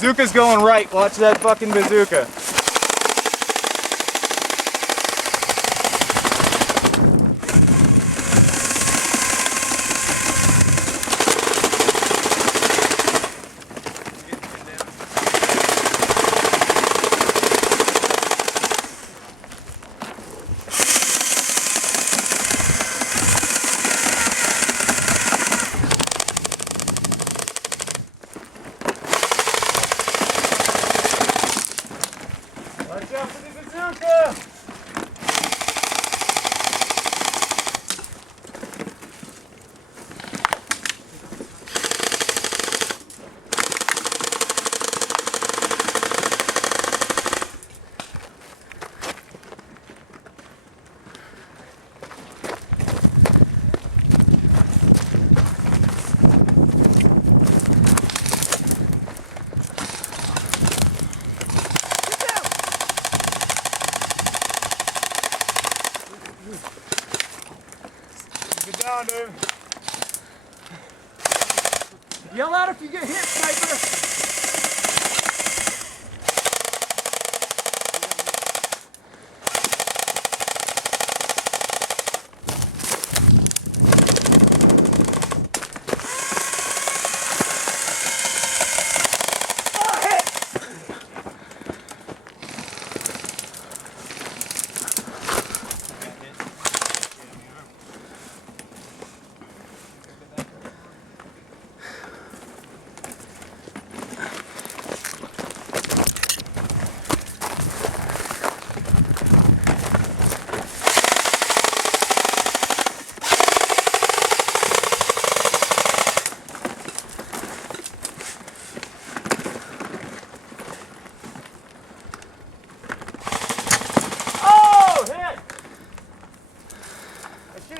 bazooka's going right. Watch that fucking bazooka. Watch out for the bazooka! Get down, dude. Yell out if you get hit, sniper.